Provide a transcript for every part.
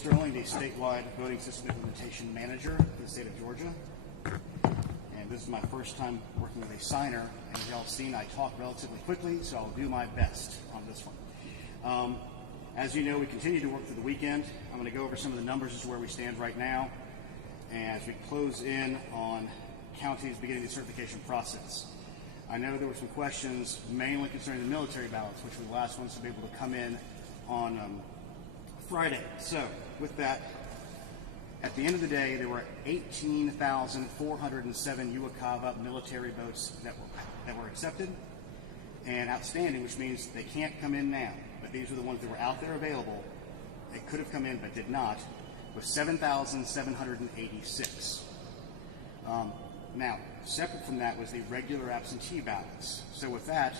Sterling, the statewide voting system implementation manager for the state of Georgia. And this is my first time working with a signer. And as y'all have seen, I talk relatively quickly, so I'll do my best on this one. As you know, we continue to work through the weekend. I'm going to go over some of the numbers as to where we stand right now, and as we close in on counties beginning the certification process. I know there were some questions mainly concerning the military ballots, which were the last ones to be able to come in on Friday. So with that, at the end of the day, there were 18,407 UOCAVA military votes that were accepted and outstanding, which means they can't come in now. But these were the ones that were out there available. They could have come in but did not, with 7,786. Now, separate from that was the regular absentee ballots. So with that,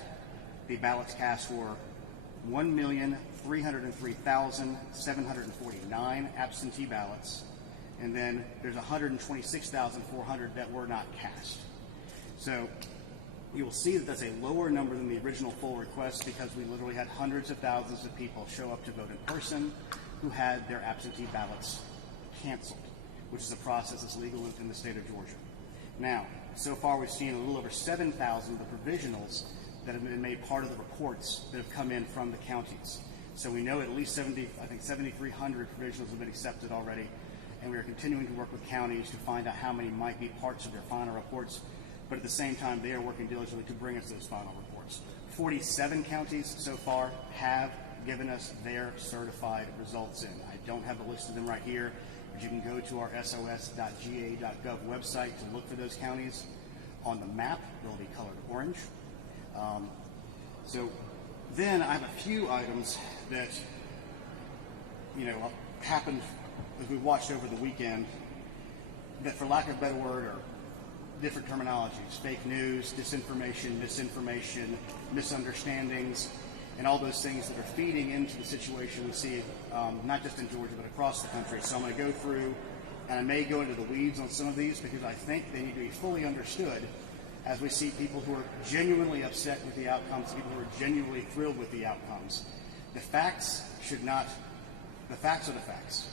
the ballots cast were 1,303,749 absentee ballots, and then there's 126,400 that were not cast. So you will see that that's a lower number than the original full request because we literally had hundreds of thousands of people show up to vote in person who had their absentee ballots canceled, which is a process that's legal in the state of Georgia. Now, so far we've seen a little over 7,000 of the provisionals that have been made part of the reports that have come in from the counties. So we know at least 7,300 provisionals have been accepted already, and we are continuing to work with counties to find out how many might be parts of their final reports, but at the same time they are working diligently to bring us those final reports. 47 counties so far have given us their certified results in. I don't have a list of them right here, but you can go to our sos.ga.gov website to look for those counties. On the map, they'll be colored orange. So then I have a few items that, happened as we watched over the weekend that, for lack of a better word, are different terminologies: fake news, disinformation, misinformation, misunderstandings, and all those things that are feeding into the situation we see, not just in Georgia, but across the country. So I'm going to go through, and I may go into the weeds on some of these because I think they need to be fully understood as we see people who are genuinely upset with the outcomes, people who are genuinely thrilled with the outcomes. The facts are the facts,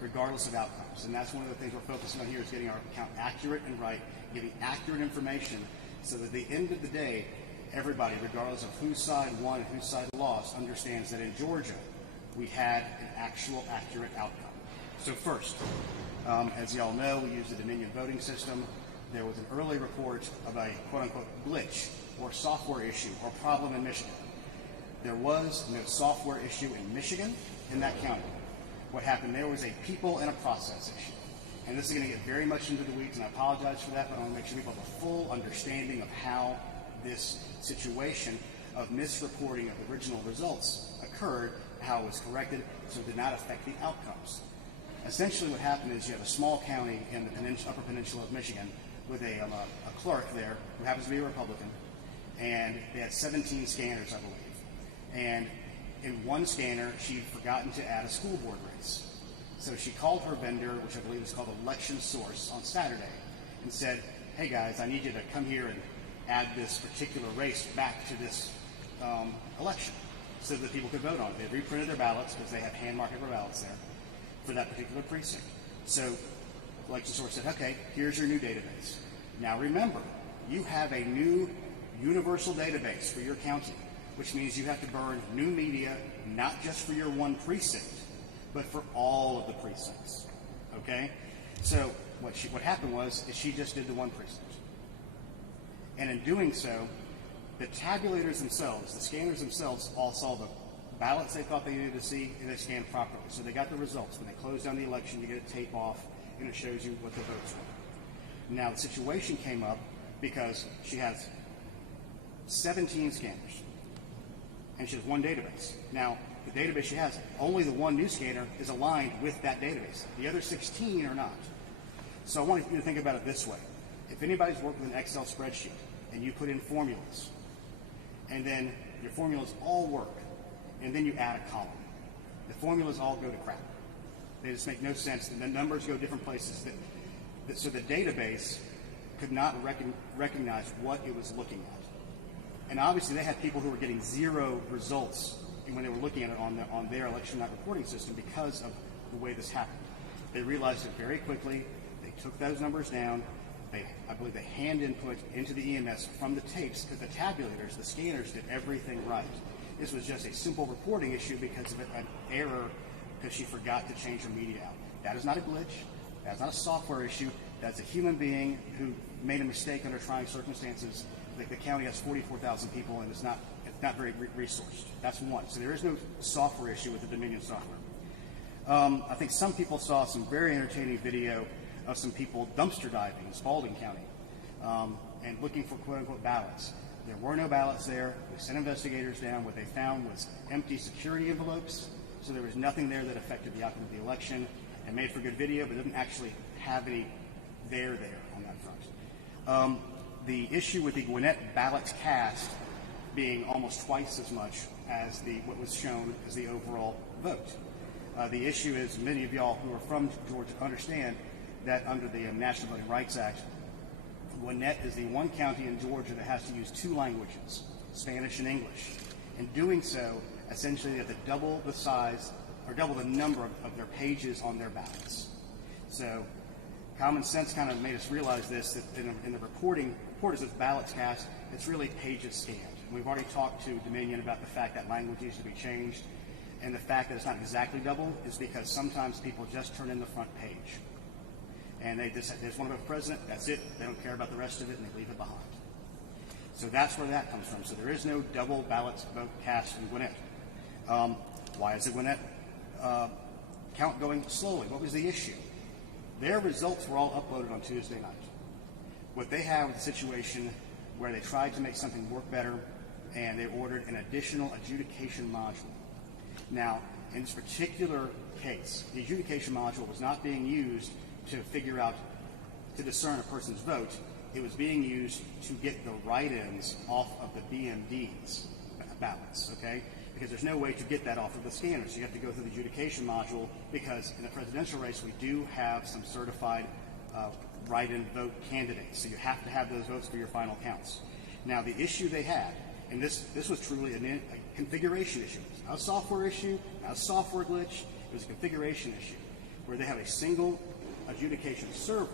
regardless of outcomes. And that's one of the things we're focusing on here, is getting our account accurate and right, giving accurate information so that at the end of the day, everybody, regardless of whose side won and whose side lost, understands that in Georgia, we had an actual accurate outcome. So first, as y'all know, we use the Dominion voting system. There was an early report of a quote-unquote glitch or software issue or problem in Michigan. There was no software issue in Michigan in that county. What happened there was a people and a process issue. And this is going to get very much into the weeds, and I apologize for that, but I want to make sure people have a full understanding of how this situation of misreporting of the original results occurred, how it was corrected, so it did not affect the outcomes. Essentially what happened is you have a small county in the upper peninsula of Michigan with a clerk there who happens to be a Republican, and they had 17 scanners, I believe. And in one scanner, she'd forgotten to add a school board race. So she called her vendor, which I believe is called Election Source, on Saturday and said, "Hey guys, I need you to come here and add this particular race back to this election so that people could vote on it." They reprinted their ballots because they have hand-marketable ballots there for that particular precinct. So Election Source said, "Okay, here's your new database. Now remember, you have a new universal database for your county, which means you have to burn new media, not just for your one precinct, but for all of the precincts." Okay? So what happened was she just did the one precinct. And in doing so, the tabulators themselves, the scanners themselves, all saw the ballots they thought they needed to see, and they scanned properly. So they got the results. When they close down the election, you get a tape off, and it shows you what the votes were. Now, the situation came up because she has 17 scanners, and she has one database. Now, the database she has, only the one new scanner is aligned with that database. The other 16 are not. So I want you to think about it this way. If anybody's worked with an Excel spreadsheet and you put in formulas, and then your formulas all work, and then you add a column, the formulas all go to crap. They just make no sense, and the numbers go different places. So the database could not recognize what it was looking at. And obviously they had people who were getting zero results when they were looking at it on their election night reporting system because of the way this happened. They realized it very quickly. They took those numbers down. I believe they hand input into the EMS from the tapes, because the tabulators, the scanners, did everything right. This was just a simple reporting issue because of an error, because she forgot to change her media out. That is not a glitch. That's not a software issue. That's a human being who made a mistake under trying circumstances. The county has 44,000 people, and it's not very resourced. That's one. So there is no software issue with the Dominion software. I think some people saw some very entertaining video of some people dumpster diving in Spalding County and looking for quote-unquote ballots. There were no ballots there. We sent investigators down. What they found was empty security envelopes, so there was nothing there that affected the outcome of the election. And made for good video, but didn't actually have any there on that front. The issue with the Gwinnett ballots cast being almost twice as much as what was shown as the overall vote. The issue is, many of y'all who are from Georgia understand that under the National Voting Rights Act, Gwinnett is the one county in Georgia that has to use two languages, Spanish and English. In doing so, essentially they have to double the size or double the number of their pages on their ballots. So common sense kind of made us realize this, that in the report as it's ballots cast, it's really pages scanned. We've already talked to Dominion about the fact that language needs to be changed, and the fact that it's not exactly double is because sometimes people just turn in the front page. And they just want to vote for president, that's it. They don't care about the rest of it, and they leave it behind. So that's where that comes from. So there is no double ballots vote cast in Gwinnett. Why is the Gwinnett count going slowly? What was the issue? Their results were all uploaded on Tuesday night. What they have is a situation where they tried to make something work better, and they ordered an additional adjudication module. Now, in this particular case, the adjudication module was not being used to figure out, to discern a person's vote. It was being used to get the write-ins off of the BMD's ballots, okay? Because there's no way to get that off of the scanner. So you have to go through the adjudication module, because in the presidential race, we do have some certified write-in vote candidates. So you have to have those votes for your final counts. Now, the issue they had, and this was truly a configuration issue. It's not a software issue, not a software glitch. It was a configuration issue where they have a single adjudication server,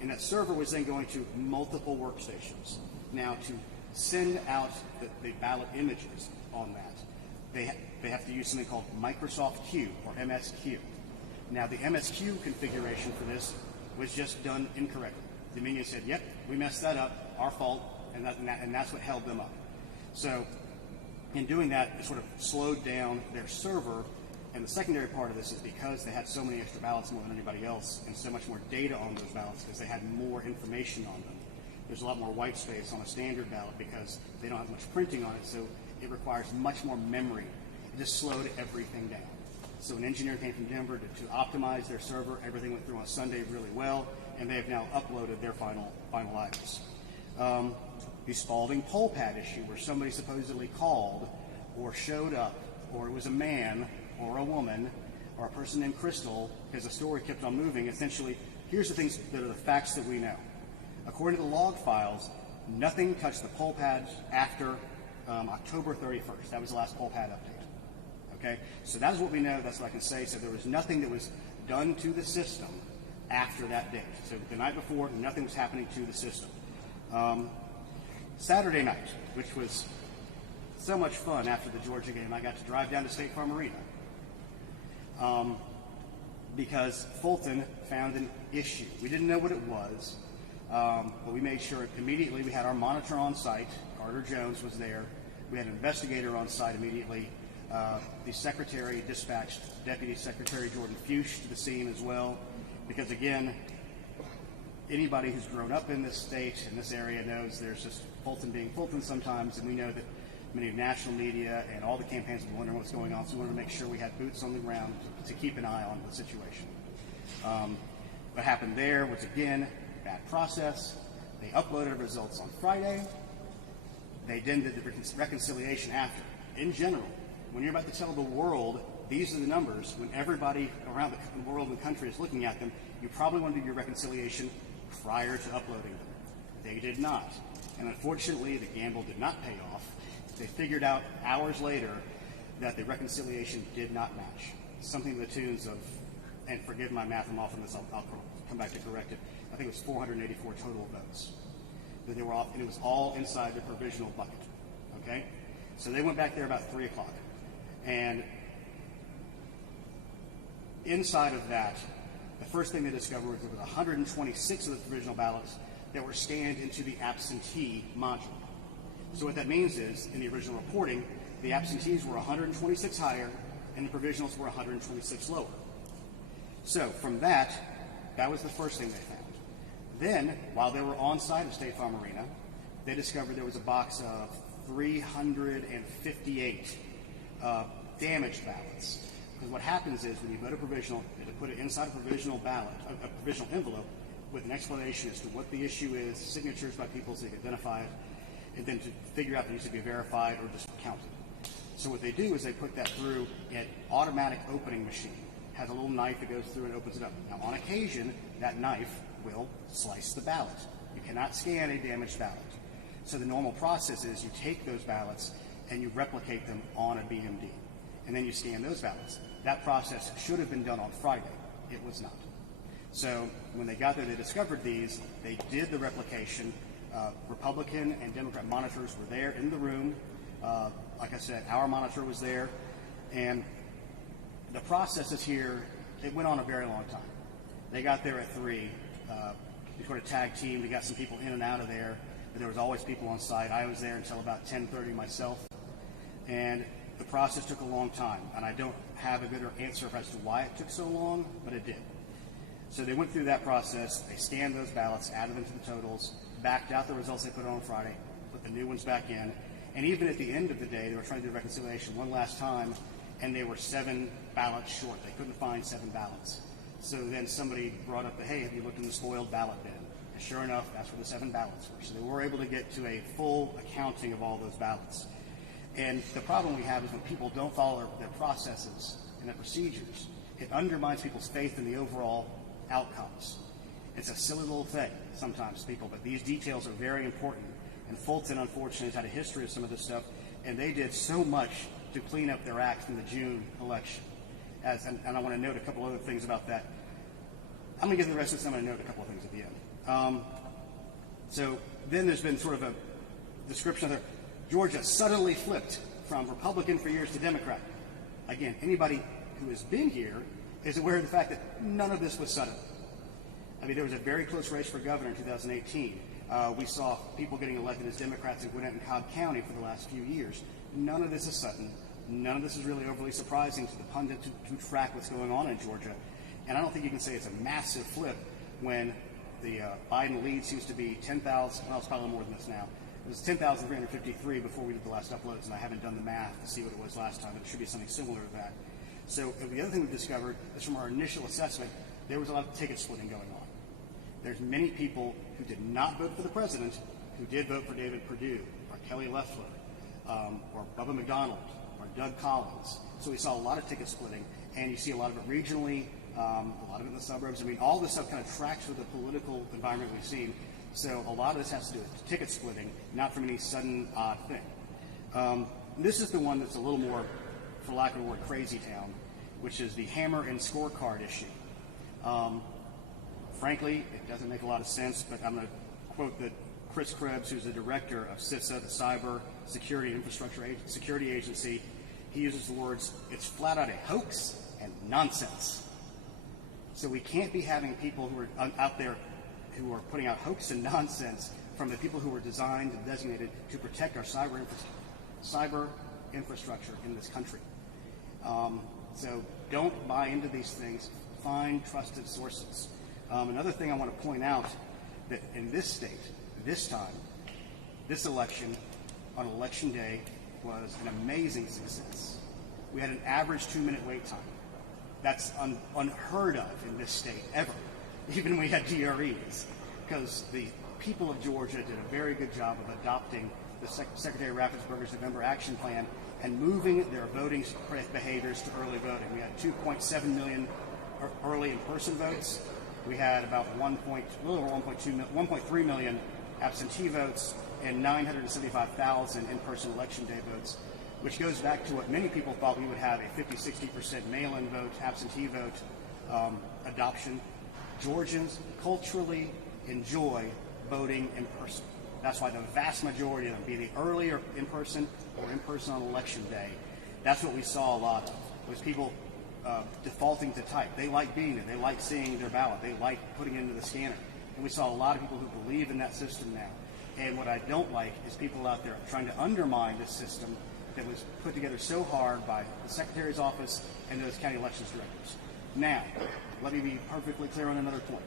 and that server was then going to multiple workstations. Now, to send out the ballot images on that, they have to use something called Microsoft Q, or MSQ. Now, the MSQ configuration for this was just done incorrectly. Dominion said, yep, we messed that up, our fault, and that's what held them up. So in doing that, it sort of slowed down their server. And the secondary part of this is because they had so many extra ballots more than anybody else, and so much more data on those ballots because they had more information on them. There's a lot more white space on a standard ballot because they don't have much printing on it, so it requires much more memory. It just slowed everything down. So an engineer came from Denver to optimize their server. Everything went through on Sunday really well, and they have now uploaded their final items. The Spalding poll pad issue, where somebody supposedly called or showed up, or it was a man or a woman or a person named Crystal, because the story kept on moving. Essentially, here's the things that are the facts that we know. According to the log files, nothing touched the poll pads after October 31st. That was the last poll pad update. Okay, so that is what we know. That's what I can say. So there was nothing that was done to the system after that date. So the night before, nothing was happening to the system. Saturday night, which was so much fun after the Georgia game, I got to drive down to State Farm Arena because Fulton found an issue. We didn't know what it was, but we made sure immediately. We had our monitor on site. Carter Jones was there. We had an investigator on site immediately. The secretary dispatched Deputy Secretary Jordan Fuchs to the scene as well, because again, anybody who's grown up in this state, in this area, knows there's just Fulton being Fulton sometimes, and we know that many national media and all the campaigns were wondering what's going on, so we wanted to make sure we had boots on the ground to keep an eye on the situation. What happened there was, again, bad process. They uploaded results on Friday. They then did the reconciliation after. In general, when you're about to tell the world these are the numbers, when everybody around the world and the country is looking at them, you probably want to do your reconciliation prior to uploading them. They did not. And unfortunately, the gamble did not pay off. They figured out hours later that the reconciliation did not match, something to the tunes of and forgive my math, I'm off on this, I'll come back to correct it. I think it was 484 total votes. That they were off, and it was all inside the provisional bucket. Okay? So they went back there about 3 o'clock. And inside of that, the first thing they discovered was there was 126 of the provisional ballots that were scanned into the absentee module. So what that means is, in the original reporting, the absentees were 126 higher and the provisionals were 126 lower. So from that was the first thing they found. Then, while they were on site at State Farm Arena, they discovered there was a box of 358 damaged ballots. Because what happens is, when you vote a provisional, you have to put it inside a provisional ballot, a provisional envelope, with an explanation as to what the issue is, signatures by people so they can identify it, and then to figure out if it needs to be verified or just counted. So what they do is they put that through an automatic opening machine. It has a little knife that goes through and opens it up. Now, on occasion, that knife will slice the ballot. You cannot scan a damaged ballot. So the normal process is you take those ballots and you replicate them on a BMD. And then you scan those ballots. That process should have been done on Friday. It was not. So when they got there, they discovered these. They did the replication. Republican and Democrat monitors were there in the room. Like I said, our monitor was there. And the process is here. It went on a very long time. They got there at 3. They sort of tag team. They got some people in and out of there. But there was always people on site. I was there until about 10:30 myself. And the process took a long time. And I don't have a good answer as to why it took so long, but it did. So they went through that process. They scanned those ballots, added them to the totals, backed out the results they put on Friday, put the new ones back in. And even at the end of the day, they were trying to do reconciliation one last time, and they were 7 ballots short. They couldn't find 7 ballots. So then somebody brought up hey, have you looked in the spoiled ballot bin? And sure enough, that's where the 7 ballots were. So they were able to get to a full accounting of all those ballots. And the problem we have is when people don't follow their processes and their procedures, it undermines people's faith in the overall outcomes. It's a silly little thing sometimes, people, but these details are very important. And Fulton, unfortunately, has had a history of some of this stuff, and they did so much to clean up their act from the June election. And I want to note a couple other things about that. I'm going to get to the rest of this. I'm going to note a couple of things at the end. So then there's been sort of a description of Georgia suddenly flipped from Republican for years to Democrat. Again, anybody who has been here is aware of the fact that none of this was sudden. I mean, there was a very close race for governor in 2018. We saw people getting elected as Democrats in Gwinnett and Cobb County for the last few years. None of this is sudden. None of this is really overly surprising to the pundit who track what's going on in Georgia. And I don't think you can say it's a massive flip when the Biden lead seems to be 10,000, well, it's probably more than this now. It was 10,353 before we did the last uploads, and I haven't done the math to see what it was last time, but it should be something similar to that. So the other thing we've discovered is from our initial assessment, there was a lot of ticket splitting going on. There's many people who did not vote for the president who did vote for David Perdue or Kelly Loeffler or Bubba McDonald or Doug Collins. So we saw a lot of ticket splitting, and you see a lot of it regionally, a lot of it in the suburbs. I mean, all this stuff kind of tracks with the political environment we've seen. So a lot of this has to do with ticket splitting, not from any sudden odd thing. This is the one that's a little more, for lack of a word, crazy town, which is the hammer and scorecard issue. Frankly, it doesn't make a lot of sense, but I'm going to quote Chris Krebs, who's the director of CISA, the Cyber Security and Infrastructure Security Agency. He uses the words, it's flat out a hoax and nonsense. So we can't be having people who are out there who are putting out hoax and nonsense from the people who were designed and designated to protect our cyber infrastructure in this country. So don't buy into these things. Find trusted sources. Another thing I want to point out, that in this state, this time, this election, on election day, was an amazing success. We had an average 2-minute wait time. That's unheard of in this state, ever, even when we had DREs, because the people of Georgia did a very good job of adopting the Secretary Raffensperger's November Action Plan and moving their voting behaviors to early voting. We had 2.7 million early in-person votes. We had about 1.3 million absentee votes and 975,000 in-person election day votes, which goes back to what many people thought we would have, a 50-60% mail-in vote, absentee vote adoption, Georgians culturally enjoy voting in person. That's why the vast majority of them, be it early or in person on election day, that's what we saw a lot of, was people defaulting to type. They like being there. They like seeing their ballot. They like putting it into the scanner. And we saw a lot of people who believe in that system now. And what I don't like is people out there trying to undermine this system that was put together so hard by the Secretary's office and those county elections directors. Now, let me be perfectly clear on another point.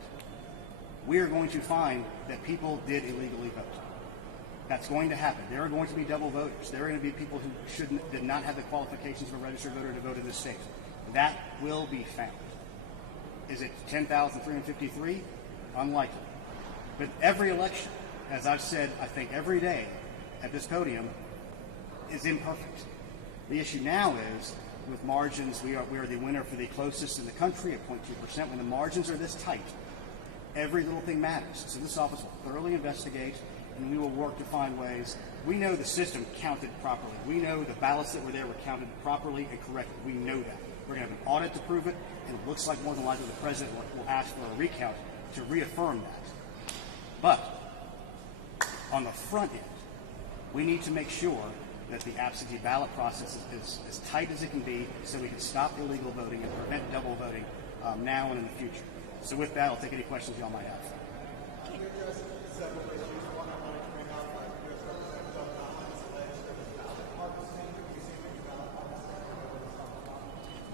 We are going to find that people did illegally vote. That's going to happen. There are going to be double voters. There are going to be people who did not have the qualifications of a registered voter to vote in this state. That will be found. Is it 10,353? Unlikely. But every election, as I've said, I think every day at this podium, is imperfect. The issue now is, with margins, we are the winner for the closest in the country at 0.2%. When the margins are this tight, every little thing matters. So this office will thoroughly investigate, and we will work to find ways. We know the system counted properly. We know the ballots that were there were counted properly and correctly. We know that. We're going to have an audit to prove it, and it looks like more than likely the president will ask for a recount to reaffirm that. But on the front end, we need to make sure that the absentee ballot process is as tight as it can be so we can stop illegal voting and prevent double voting now and in the future. So with that, I'll take any questions y'all might have.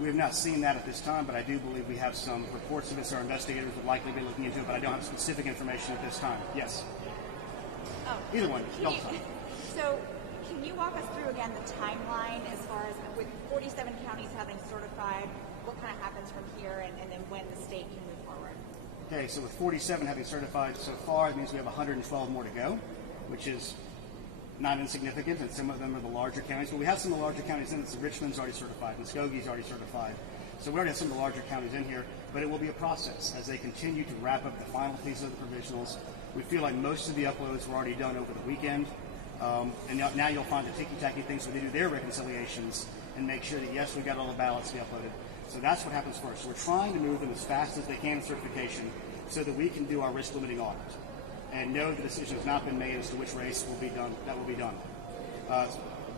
We have not seen that at this time, but I do believe we have some reports of this. Our investigators would likely be looking into it, but I don't have specific information at this time. Yes? Oh. Either one. So can you walk us through again the timeline as far as with 47 counties having certified, what kind of happens from here and then when the state can move forward? Okay, so with 47 having certified so far, it means we have 112 more to go, which is not insignificant, and some of them are the larger counties. But we have some of the larger counties in it. So Richmond's already certified, Muskogee's already certified. So we already have some of the larger counties in here, but it will be a process as they continue to wrap up the final pieces of the provisionals. We feel like most of the uploads were already done over the weekend. And now you'll find the ticky-tacky things where they do their reconciliations and make sure that, yes, we got all the ballots to be uploaded. So that's what happens first. So we're trying to move them as fast as they can in certification so that we can do our risk-limiting audit and know the decision has not been made as to which race will be done. That will be done.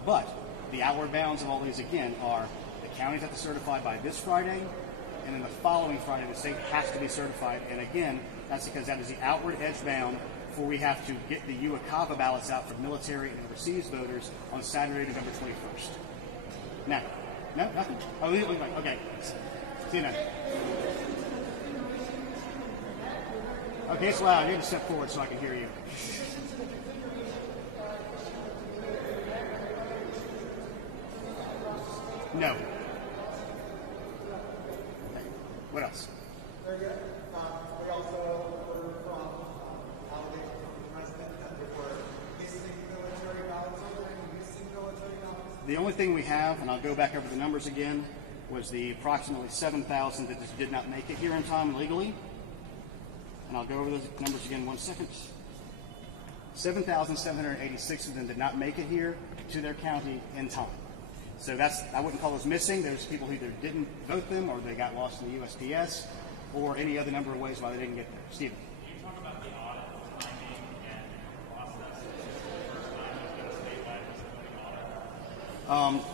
But the outward bounds of all these, again, are the counties have to certify by this Friday, and then the following Friday the state has to be certified. And again, that's because that is the outward edge bound before we have to get the UACAVA ballots out for military and overseas voters on Saturday, November 21st. Now, no, nothing? Oh, okay. See you now. Okay, it's loud. You need to step forward so I can hear you. No. Okay. What else? Very good. We also heard from allegations from the president that there were missing military ballots over and missing military ballots. The only thing we have, and I'll go back over the numbers again, was the approximately 7,000 that just did not make it here in time legally. And I'll go over those numbers again in 1 second. 7,786 of them did not make it here to their county in time. So I wouldn't call those missing. There's people who either didn't vote them or they got lost in the USPS or any other number of ways why they didn't get there. Stephen. Can you talk about the audit timing and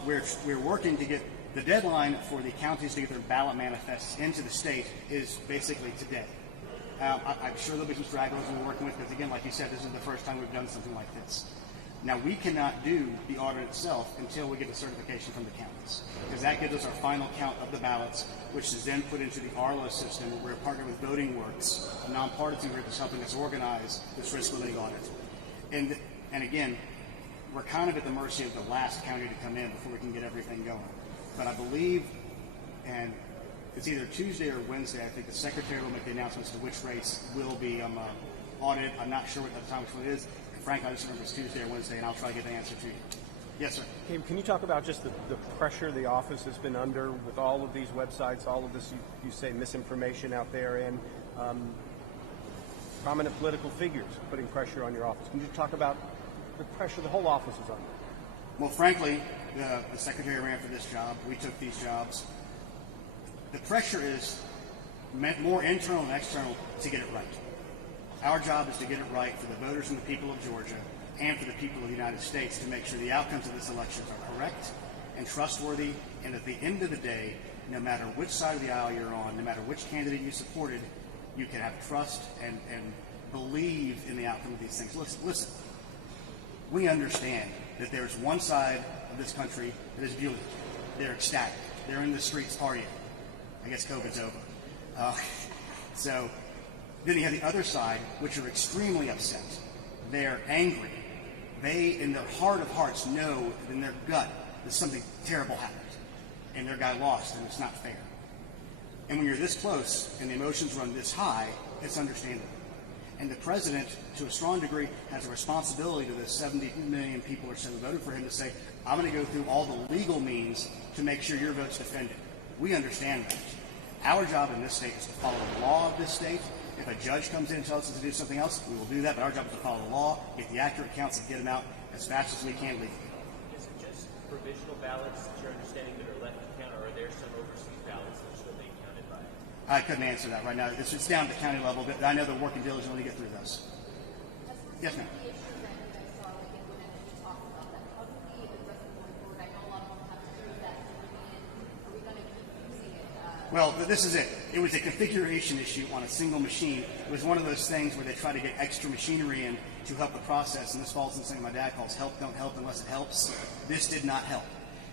process? We're working to get the deadline for the counties to get their ballot manifests into the state is basically today. I'm sure there'll be some stragglers we're working with because, again, like you said, this is the first time we've done something like this. Now, we cannot do the audit itself until we get the certification from the counties because that gives us our final count of the ballots, which is then put into the Arlo system. We're partnered with Voting Works, a nonpartisan group that's helping us organize this risk-limiting audit. And again, we're kind of at the mercy of the last county to come in before we can get everything going. But I believe, and it's either Tuesday or Wednesday, I think the Secretary will make the announcements to which race will be audited. I'm not sure at the time which one it is. Frankly, I just remember it's Tuesday or Wednesday, and I'll try to get the answer to you. Yes, sir. Gabe, can you talk about just the pressure the office has been under with all of these websites, all of this, you say, misinformation out there, and prominent political figures putting pressure on your office? Can you talk about the pressure the whole office is under? Well, frankly, the Secretary ran for this job. We took these jobs. The pressure is more internal and external, to get it right. Our job is to get it right for the voters and the people of Georgia and for the people of the United States to make sure the outcomes of this election are correct and trustworthy, and at the end of the day, no matter which side of the aisle you're on, no matter which candidate you supported, you can have trust and believe in the outcome of these things. Listen, we understand that there's one side of this country that is viewing it. They're ecstatic. They're in the streets partying. I guess COVID's over. So then you have the other side, which are extremely upset. They're angry. They, in their heart of hearts, know in their gut that something terrible happened and their guy lost and it's not fair. And when you're this close and the emotions run this high, it's understandable. And the president, to a strong degree, has a responsibility to the 70 million people or so who voted for him to say, I'm going to go through all the legal means to make sure your vote's defended. We understand that. Our job in this state is to follow the law of this state. If a judge comes in and tells us to do something else, we will do that, but our job is to follow the law, get the accurate counts, and get them out as fast as we can legally. Is it just provisional ballots that you're understanding that are left to count, or are there some overseas ballots that are still being counted by? I couldn't answer that right now. It's down to the county level, but I know they're working diligently to get through those. Yes, ma'am. Well, this is it. It was a configuration issue on a single machine. It was one of those things where they try to get extra machinery in to help the process, and this falls into something my dad calls help don't help unless it helps. This did not help.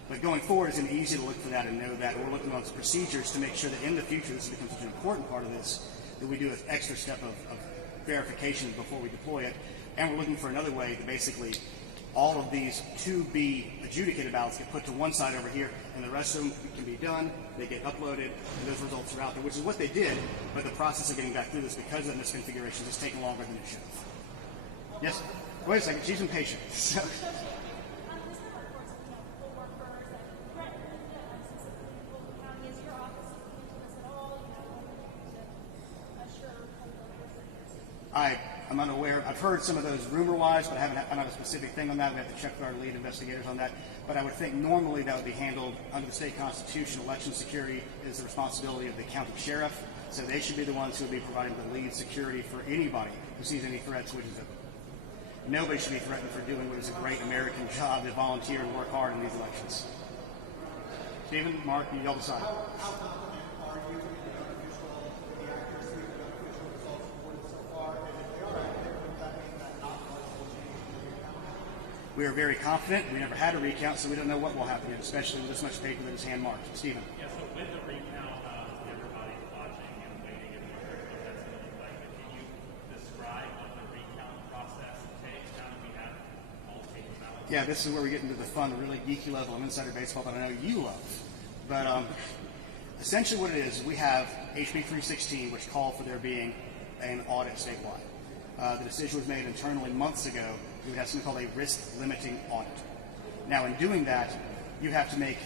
But going forward, it's going to be easy to look for that and know that. We're looking on procedures to make sure that in the future, this becomes such an important part of this, that we do an extra step of verification before we deploy it. And we're looking for another way to basically all of these to be adjudicated ballots get put to one side over here, and the rest of them can be done, they get uploaded, and those results are out there, which is what they did, but the process of getting back through this because of the misconfiguration has taken longer than it should have. Yes? Wait a second, she's impatient. So, I'm unaware. I've heard some of those rumor-wise, but I don't have a specific thing on that. We have to check with our lead investigators on that. But I would think normally that would be handled under the state constitution. Election security is the responsibility of the county sheriff, so they should be the ones who would be providing the lead security for anybody who sees any threats, which is nobody should be threatened for doing what is a great American job to volunteer and work hard in these elections. Stephen, Mark, y'all decide. How confident are you in the accuracy of the unofficial results reported so far? And if they are accurate, would that mean that not much will change in the recount? We are very confident. We never had a recount, so we don't know what will happen yet, especially with this much paper that is hand-marked. Stephen. Yeah, so with the recount, everybody's watching and waiting and wondering what that's going to look like. But can you describe what the recount process takes now that we have all paper ballots? Yeah, this is where we get into the fun, the really geeky level of insider baseball that I know you love. But essentially what it is, we have HB 316, which called for there being an audit statewide. The decision was made internally months ago. We would have something called a risk-limiting audit. Now, in doing that, you have to make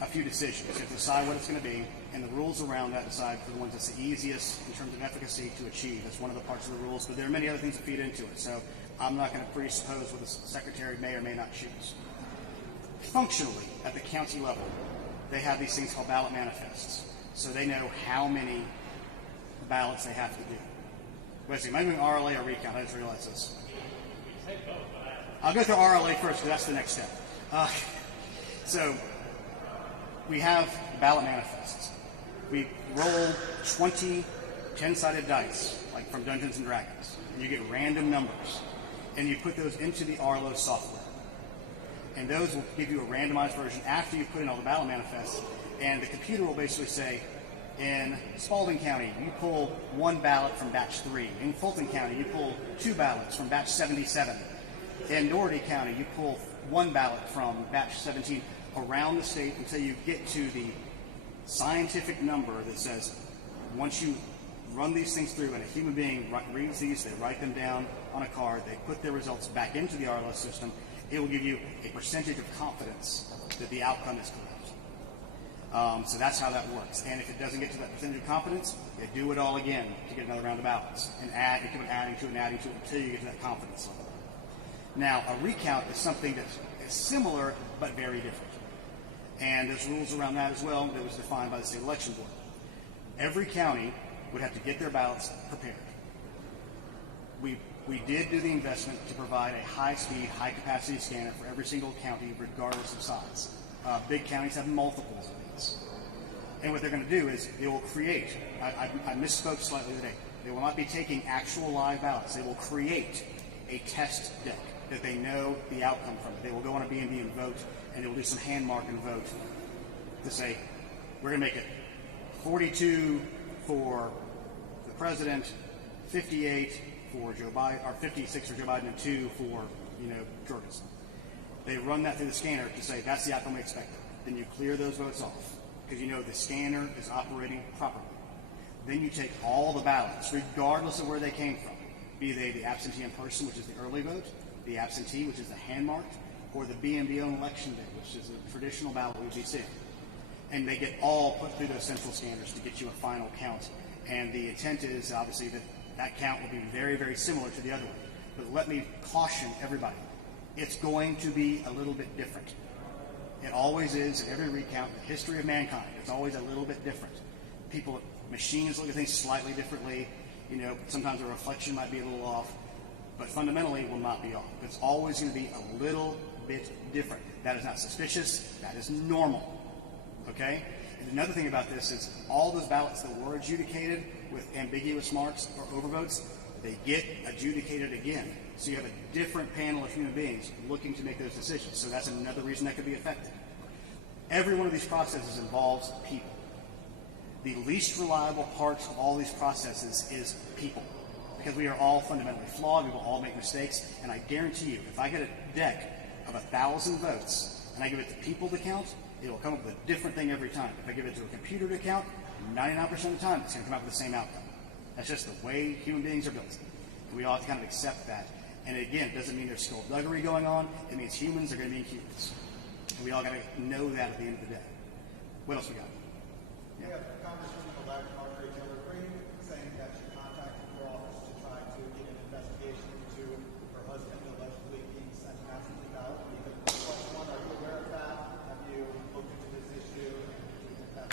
a few decisions. You have to decide what it's going to be, and the rules around that decide for the ones that's the easiest in terms of efficacy to achieve. That's one of the parts of the rules, but there are many other things that feed into it. So I'm not going to presuppose what the secretary may or may not choose. Functionally, at the county level, they have these things called ballot manifests. So they know how many ballots they have to do. Wait a second, am I doing RLA or recount? I just realized this. I'll go through RLA first because that's the next step. So we have ballot manifests. We roll 20 10-sided dice, like from Dungeons and Dragons. And you get random numbers. And you put those into the RLO software. And those will give you a randomized version after you put in all the ballot manifests. And the computer will basically say, in Spalding County, you pull one ballot from batch 3. In Fulton County, you pull 2 ballots from batch 77. In Doherty County, you pull 1 ballot from batch 17 around the state until you get to the scientific number that says once you run these things through and a human being reads these, they write them down on a card, they put their results back into the RLS system, it will give you a percentage of confidence that the outcome is correct. So that's how that works. And if it doesn't get to that percentage of confidence, you do it all again to get another round of ballots. And you keep adding to it and adding to it until you get to that confidence level. Now, a recount is something that is similar but very different. And there's rules around that as well that was defined by the state election board. Every county would have to get their ballots prepared. We did do the investment to provide a high-speed, high-capacity scanner for every single county, regardless of size. Big counties have multiples of these. And what they're going to do is they will create, I misspoke slightly today, they will not be taking actual live ballots. They will create a test deck that they know the outcome from it. They will go on a B&B and vote, and they will do some hand mark and vote to say, we're going to make it 42 for the president, 58 for Joe Biden, or 56 for Joe Biden, and 2 for, Jorgensen. They run that through the scanner to say that's the outcome we expected. Then you clear those votes off because you know the scanner is operating properly. Then you take all the ballots, regardless of where they came from, be they the absentee in person, which is the early vote, the absentee, which is the hand marked, or the B&B on election day, which is a traditional ballot we'd be seeing. And they get all put through those central scanners to get you a final count. And the intent is obviously that count will be very, very similar to the other one. But let me caution everybody, it's going to be a little bit different. It always is in every recount in the history of mankind. It's always a little bit different. Machines look at things slightly differently. Sometimes the reflection might be a little off, but fundamentally it will not be off. It's always going to be a little bit different. That is not suspicious. That is normal. Okay? And another thing about this is all those ballots that were adjudicated with ambiguous marks or overvotes, they get adjudicated again. So you have a different panel of human beings looking to make those decisions. So that's another reason that could be affected. Every one of these processes involves people. The least reliable part of all these processes is people, because we are all fundamentally flawed. We will all make mistakes, and I guarantee you, if I get a deck of 1,000 votes and I give it to people to count, it will come up with a different thing every time. If I give it to a computer to count, 99% of the time it's going to come up with the same outcome. That's just the way human beings are built, and we all have to kind of accept that. And again, it doesn't mean there's skullduggery going on. It means humans are going to be humans, and we all got to know that at the end of the day. What else we got? We have Congresswoman-elect Marjorie Taylor Greene saying that she contacted your office to try to get an investigation into her husband allegedly being sent an absentee ballot. Question one, are you aware of that? Have you looked into this issue?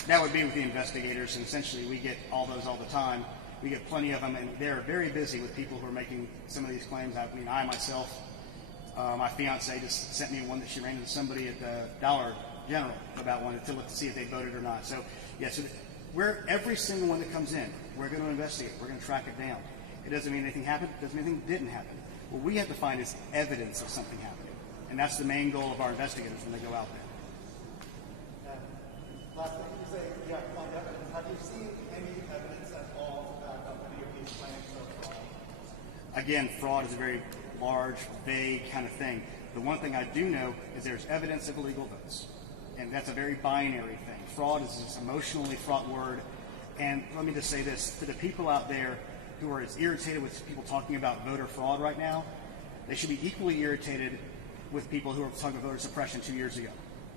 That would be with the investigators, and essentially we get all those all the time. We get plenty of them, and they're very busy with people who are making some of these claims. I myself, my fiance just sent me one that she ran into somebody at the Dollar General about one to look to see if they voted or not. So, so every single one that comes in, we're going to investigate. We're going to track it down. It doesn't mean anything happened. It doesn't mean anything didn't happen. What we have to find is evidence of something happening, and that's the main goal of our investigators when they go out there. And last thing you say, you have to find evidence. Have you seen any evidence at all to back up any of these claims of fraud? Again, fraud is a very large, vague kind of thing. The one thing I do know is there's evidence of illegal votes. And that's a very binary thing. Fraud is this emotionally fraught word. And let me just say this, for the people out there who are as irritated with people talking about voter fraud right now, they should be equally irritated with people who are talking about voter suppression 2 years ago.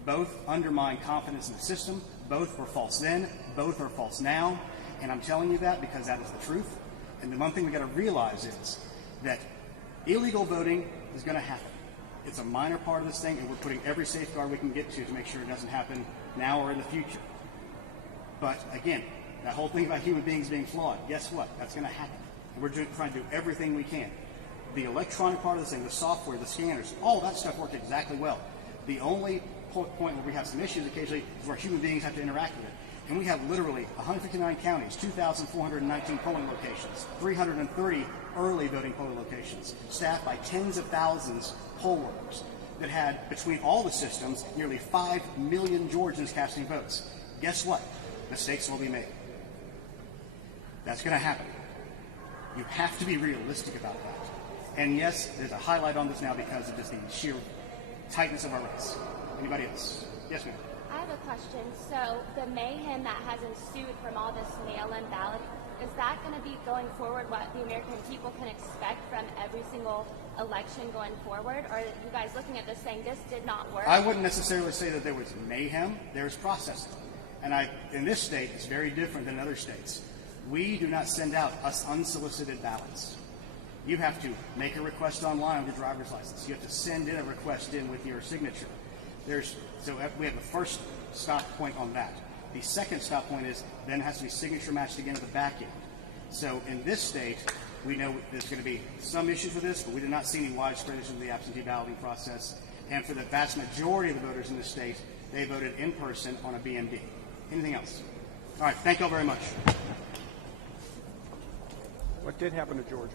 Both undermine confidence in the system. Both were false then. Both are false now. And I'm telling you that because that is the truth. And the one thing we got to realize is that illegal voting is going to happen. It's a minor part of this thing, and we're putting every safeguard we can get to make sure it doesn't happen now or in the future. But again, that whole thing about human beings being flawed, guess what? That's going to happen. And we're trying to do everything we can. The electronic part of this thing, the software, the scanners, all that stuff worked exactly well. The only point where we have some issues occasionally is where human beings have to interact with it. And we have literally 159 counties, 2,419 polling locations, 330 early voting polling locations, staffed by tens of thousands poll workers that had, between all the systems, nearly 5 million Georgians casting votes. Guess what? Mistakes will be made. That's going to happen. You have to be realistic about that. And yes, there's a highlight on this now because of just the sheer tightness of our race. Anybody else? Yes, ma'am. I have a question. So the mayhem that has ensued from all this mail-in ballot, is that going to be going forward what the American people can expect from every single election going forward? Or are you guys looking at this saying this did not work? I wouldn't necessarily say that there was mayhem. There's processing. And in this state, it's very different than other states. We do not send out unsolicited ballots. You have to make a request online with your driver's license. You have to send in a request in with your signature. So we have the first stop point on that. The second stop point is then it has to be signature matched again at the back end. So in this state, we know there's going to be some issues with this, but we did not see any widespread issues with the absentee balloting process. And for the vast majority of the voters in the state, they voted in person on a BMD. Anything else? All right, thank you all very much. What did happen to Georgia?